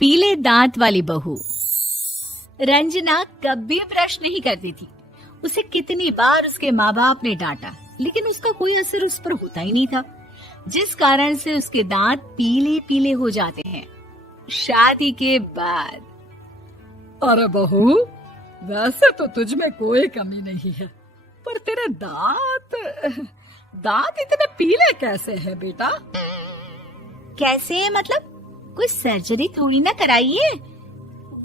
पीले दांत वाली बहू। रंजना कभी ब्रश नहीं करती थी। उसे कितनी बार उसके माँ बाप ने डांटा, लेकिन उसका कोई असर उस पर होता ही नहीं था, जिस कारण से उसके दांत पीले पीले हो जाते हैं। शादी के बाद अरे बहू, वैसे तो तुझ में कोई कमी नहीं है, पर तेरे दांत इतने पीले कैसे हैं बेटा? कैसे मतलब? कोई सर्जरी थोड़ी ना कराई है।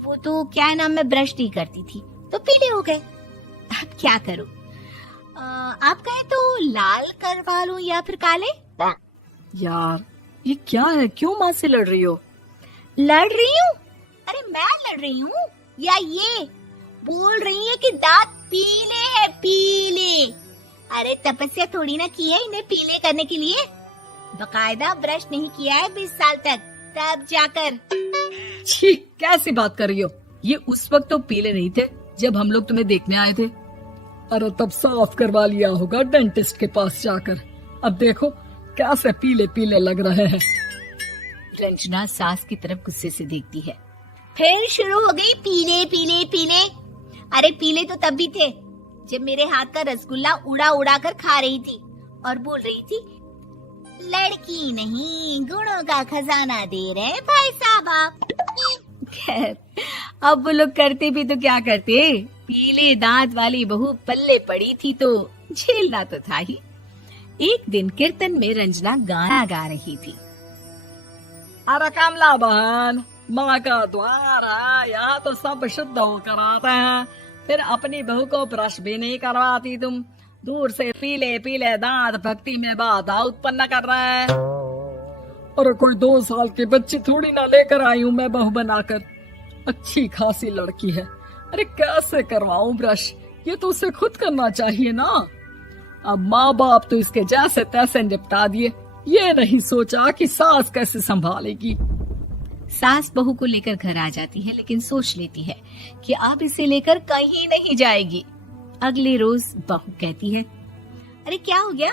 वो तो क्या नाम, मैं ब्रश नहीं करती थी तो पीले हो गए। अब क्या करूं? आप कहें तो लाल करवा लूं या फिर काले? यार ये क्या है, क्यों माँ से लड़ रही हो? लड़ रही हूँ? अरे मैं लड़ रही हूँ या ये बोल रही है कि दांत पीले हैं, पीले। अरे तपस्या थोड़ी ना की है इन्हें पीले करने के लिए। बकायदा ब्रश नहीं किया है 20 साल तक, तब जाकर। छी, कैसी बात कर रही हो? ये उस वक्त तो पीले नहीं थे जब हम लोग तुम्हें देखने आए थे। अरे तब साफ करवा लिया होगा डेंटिस्ट के पास जाकर। अब देखो कैसे पीले पीले लग रहे हैं। रंजना सास की तरफ गुस्से से देखती है। फिर शुरू हो गई पीले पीले पीले। अरे पीले तो तब भी थे जब मेरे हाथ का रसगुल्ला उड़ा उड़ा कर खा रही थी और बोल रही थी, लड़की नहीं गुणों का खजाना दे रहे भाई साहब। खैर अब वो लोग करते भी तो क्या करते, पीले दांत वाली बहू पल्ले पड़ी थी तो झेलना तो था ही। एक दिन कीर्तन में रंजना गाना गा रही थी। अरे कमला बहन, माँ का द्वार है, यहाँ तो सब शुद्ध होकर आते हैं, फिर अपनी बहू को ब्रश भी नहीं करवाती तुम। दूर से पीले पीले दांत भक्ति में बाधा उत्पन्न कर रहे हैं। अरे कोई 2 साल के बच्चे थोड़ी ना लेकर आई हूँ मैं बहू बनाकर। अच्छी खासी लड़की है, अरे कैसे करवाऊं ब्रश? ये तो उसे खुद करना चाहिए ना। अब माँ बाप तो इसके जैसे तैसे निपटा दिए, ये नहीं सोचा कि सास कैसे संभालेगी। सास बहू को लेकर घर आ जाती है, लेकिन सोच लेती है कि अब इसे लेकर कहीं नहीं जाएगी। अगले रोज बहू कहती है, अरे क्या हो गया,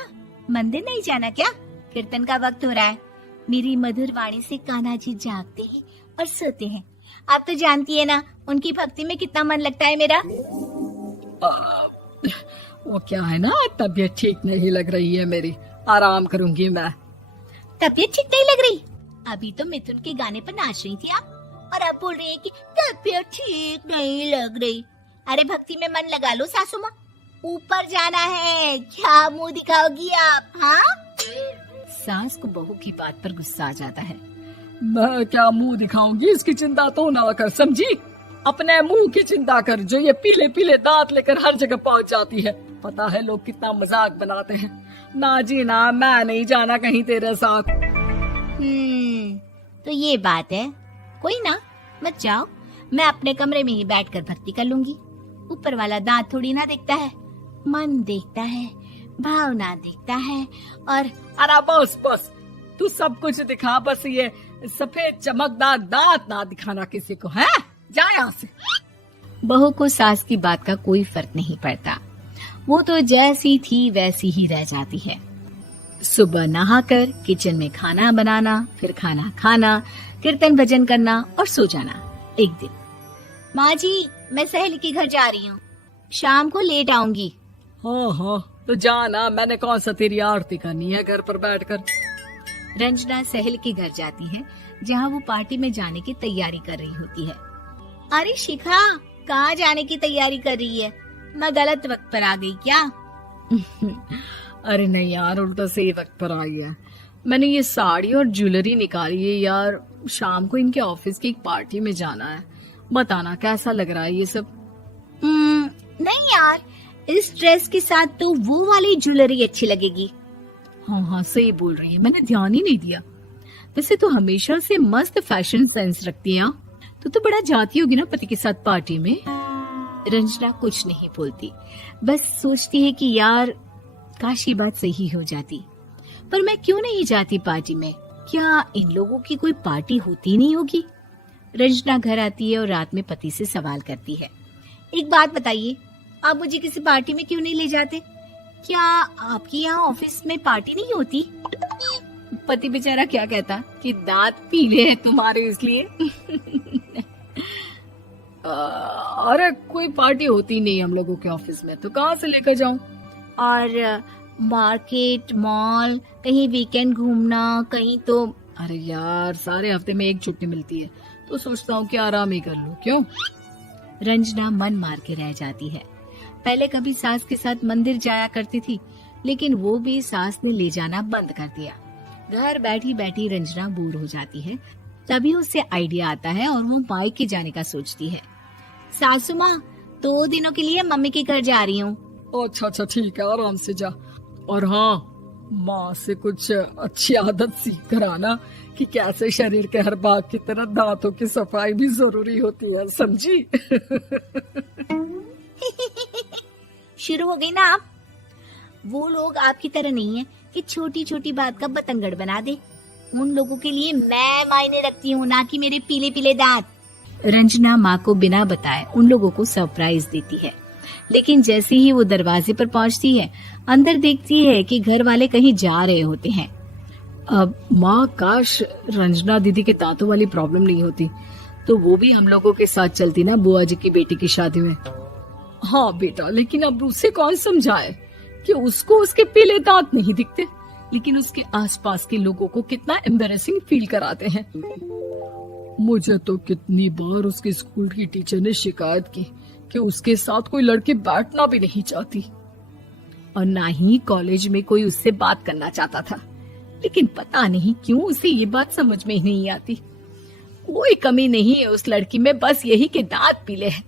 मंदिर नहीं जाना क्या? कीर्तन का वक्त हो रहा है। मेरी मधुर वाणी से कान्हा जी जागते हैं और सोते हैं। आप तो जानती है ना उनकी भक्ति में कितना मन लगता है मेरा। वो क्या है ना, तबीयत ठीक नहीं लग रही है मेरी, आराम करूंगी मैं। तबीयत ठीक नहीं लग रही? अभी तो मिथुन के गाने पर नाच रही थी आप, और अब बोल रही है कि तबीयत ठीक नहीं लग रही। अरे भक्ति में मन लगा लो सासू माँ, ऊपर जाना है, क्या मुंह दिखाओगी आप? हाँ? सास को बहू की बात पर गुस्सा आ जाता है। मैं क्या मुंह दिखाऊंगी, इसकी चिंता तो ना कर, समझी? अपने मुंह की चिंता कर, जो ये पीले पीले दांत लेकर हर जगह पहुंच जाती है। पता है लोग कितना मजाक बनाते हैं। ना जी ना, मैं नहीं जाना कहीं तेरे साथ। तो ये बात है। कोई ना, मत जाओ, मैं अपने कमरे में ही बैठकर भक्ति कर लूंगी। ऊपर वाला दांत थोड़ी ना देखता है, मन देखता है, भावना देखता है। और अरे बस बस, तू सब कुछ दिखा, बस ये सफेद चमकदार दांत ना दिखाना किसी को, है? जा यहाँ से। बहू को सास की बात का कोई फर्क नहीं पड़ता, वो तो जैसी थी वैसी ही रह जाती है। सुबह नहाकर किचन में खाना बनाना, फिर खाना खाना, कीर्तन भजन करना और सो जाना। एक दिन, माँ जी मैं सहेली के घर जा रही हूँ, शाम को लेट आऊंगी। हाँ, तो जाना, मैंने कौन सा तेरी आरती करनी है घर पर बैठकर। रंजना सहेली के घर जाती है, जहाँ वो पार्टी में जाने की तैयारी कर रही होती है। अरे शिखा, कहाँ जाने की तैयारी कर रही है? मैं गलत वक्त पर आ गई क्या? अरे नहीं यार, उल्टा सही वक्त पर आई है। मैंने ये साड़ी और ज्वेलरी निकाली है यार, शाम को इनके ऑफिस की एक पार्टी में जाना है। बताना कैसा लग रहा है ये सब? नहीं यार, इस ड्रेस के साथ तो वो वाली ज्वेलरी अच्छी लगेगी। हाँ सही बोल रही है, मैंने ध्यान ही नहीं दिया। वैसे तो हमेशा से मस्त फैशन सेंस रखती है। तो बड़ा जाती होगी ना पति के साथ पार्टी में। रंजना कुछ नहीं बोलती, बस सोचती है कि यार काश ये बात सही हो जाती, पर मैं क्यों नहीं जाती पार्टी में? क्या इन लोगों की कोई पार्टी होती नहीं होगी? रंजना घर आती है और रात में पति से सवाल करती है, एक बात बताइए, आप मुझे किसी पार्टी में क्यों नहीं ले जाते? क्या आपके यहाँ ऑफिस में पार्टी नहीं होती? पति बेचारा क्या कहता कि दांत पीले हैं तुम्हारे इसलिए। अरे कोई पार्टी होती नहीं हम लोगों के ऑफिस में, तो कहाँ से लेकर जाऊं? और मार्केट, मॉल, कहीं वीकेंड घूमना, कहीं तो। अरे यार सारे हफ्ते में एक छुट्टी मिलती है, तो सोचता हूँ कि आराम ही कर लूं। क्यों? रंजना मन मार के रह जाती है। पहले कभी सास के साथ मंदिर जाया करती थी, लेकिन वो भी सास ने ले जाना बंद कर दिया। घर बैठी बैठी रंजना बोर हो जाती है। तभी उससे आइडिया आता है और वो मायके जाने का सोचती है। सासू माँ, 2 दिनों के लिए मम्मी के घर जा रही हूँ। अच्छा अच्छा ठीक है, आराम से जा। और हाँ, माँ से कुछ अच्छी आदत सीख कर आना कि कैसे शरीर के हर भाग की तरह दांतों की सफाई भी जरूरी होती है, समझी? शुरू हो गई ना आप। वो लोग आपकी तरह नहीं है कि छोटी छोटी बात का बतंगड़ बना दे। उन लोगों के लिए मैं मायने रखती हूँ, ना कि मेरे पीले पीले दांत। रंजना माँ को बिना बताए उन लोगों को सरप्राइज देती है, लेकिन जैसे ही वो दरवाजे पर पहुँचती है, अंदर देखती है कि घर वाले कहीं जा रहे होते हैं। अब माँ, काश रंजना दीदी के दांतों वाली प्रॉब्लम नहीं होती, तो वो भी हम लोगों के साथ चलती ना बुआ जी की बेटी की शादी में। हाँ बेटा, लेकिन अब उसे कौन समझाए कि उसको उसके पीले दांत नहीं दिखते, लेकिन उसके आसपास के लोगों को कितना एम्बैरेसिंग फील कराते हैं। मुझे तो कितनी बार उसके स्कूल की टीचर ने शिकायत की कि उसके साथ कोई लड़की बैठना भी नहीं चाहती, और ना ही कॉलेज में कोई उससे बात करना चाहता था। लेकिन पता नहीं क्यों उसे ये बात समझ में ही नहीं आती। कोई कमी नहीं है उस लड़की में, बस यही कि दांत पीले हैं।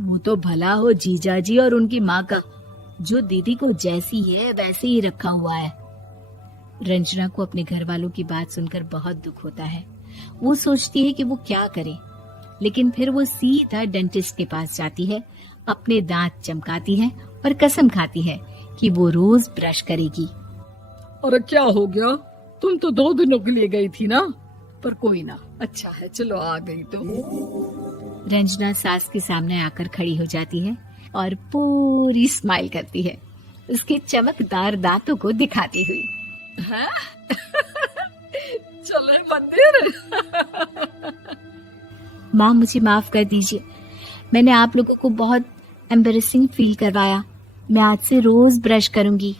वो तो भला हो जीजा जी और उनकी माँ का, जो दीदी को जैसी है वैसे ही रखा हुआ है। रंजना को अपने घर वालों की बात सुनकर बहुत दुख होता है। वो सोचती है कि वो क्या करे, लेकिन फिर वो सीधा डेंटिस्ट के पास जाती है, अपने दांत चमकाती है और कसम खाती है कि वो रोज ब्रश करेगी। अरे क्या हो गया? तुम तो 2 दिनों के लिए गई थी ना, पर कोई ना, अच्छा है, चलो आ गई तो। रंजना सास के सामने आकर खड़ी हो जाती है और पूरी स्माइल करती है, उसके चमकदार दांतों को दिखाती हुई। हैं? चले मंदिर? माँ, मुझे माफ कर दीजिए, मैंने आप लोगों को बहुत एम्बैरेसिंग फील करवाया। मैं आज से रोज ब्रश करूंगी।